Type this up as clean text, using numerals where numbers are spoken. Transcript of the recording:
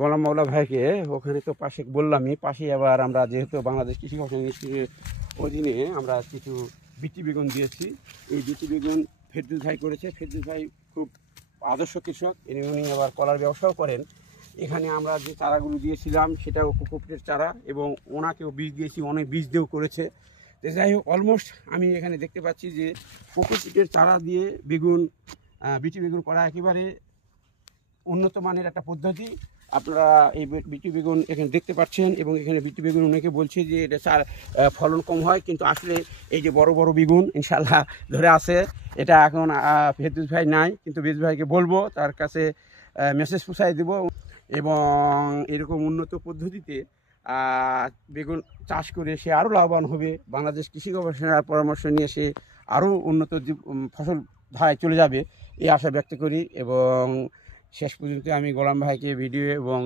গোলাম মাওলা ভাইকে ওখানে তো পাশে বললামই, পাশে আবার আমরা যেহেতু বাংলাদেশ কৃষি গবেষণা ইনস্টিটিউটের অধীনে আমরা কিছু বিটি বেগুন দিয়েছি। এই বিটি বেগুন ফেরদৌস ভাই করেছে। ফেরদৌস ভাই খুব আদর্শ কৃষক, উনি আবার কলার ব্যবসাও করেন। এখানে আমরা যে চারাগুলো দিয়েছিলাম সেটাও কোকোপিটের চারা, এবং ওনাকেও বীজ দিয়েছি, অনেক বীজ দিয়েও করেছে। তো যাই হোক, অলমোস্ট আমি এখানে দেখতে পাচ্ছি যে কোকোপিটের চারা দিয়ে বেগুন, বিটি বেগুন করা একেবারে উন্নত মানের একটা পদ্ধতি। আপনারা এই বিটি বেগুন এখানে দেখতে পাচ্ছেন, এবং এখানে বিটি বেগুন অনেকে বলছে যে এটা ফলন কম হয়, কিন্তু আসলে এই যে বড় বড় বেগুন ইনশাল্লাহ ধরে আছে। এটা এখন ফেরদৌস ভাই নাই, কিন্তু ফেরদৌস ভাইকে বলবো, তার কাছে মেসেজ পৌঁছাই দেবো, এবং এরকম উন্নত পদ্ধতিতে বেগুন চাষ করে সে আরও লাভবান হবে। বাংলাদেশ কৃষি গবেষণার পরামর্শ নিয়ে সে আরও উন্নত ফসল ধারায় চলে যাবে, এই আশা ব্যক্ত করি। এবং শেষ পর্যন্ত আমি গোলাম ভাইকে ভিডিও এবং